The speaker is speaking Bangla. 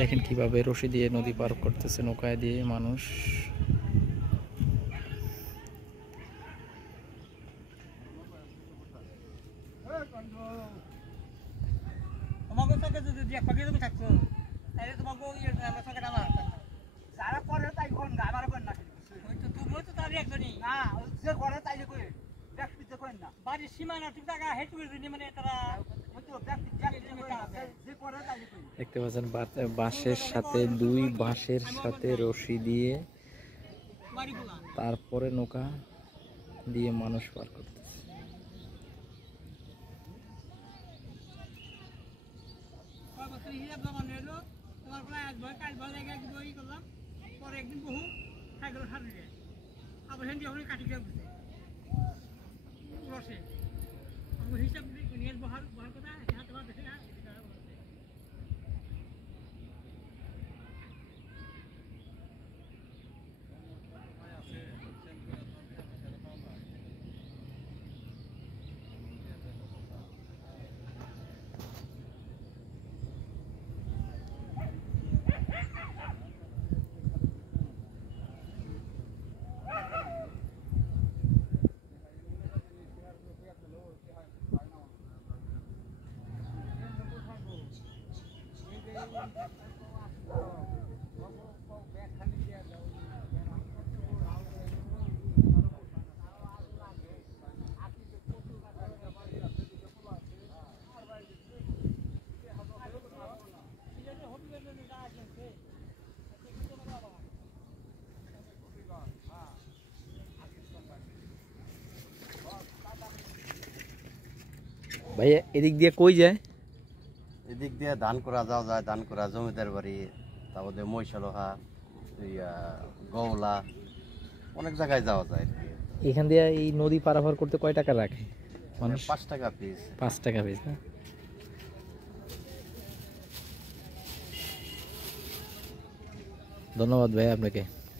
দেখেন কিভাবে রশি দিয়ে নদী পার করতেছে নৌকায় দিয়ে মানুষ। দেখতে পাচ্ছেন বাঁশের সাথে দুই বাঁশের সাথে রশি দিয়ে তারপরে নৌকা দিয়ে মানুষ পার করতেছে। ভাইয়া এদিক দিয়ে কই যায়? এদিক দিয়ে ধান করা যাওয়া যায়, ধান করা জমিদার বাড়ি, তারপরে মহিষালোহা, গৌলা, অনেক জায়গায় যাওয়া যায়। এখান দিয়ে এই নদী পারাপার করতে কয় টাকা রাখে মানুষ? 5 টাকা পিস। 5 টাকা পিস না? ধন্যবাদ ভাই আপনাকে।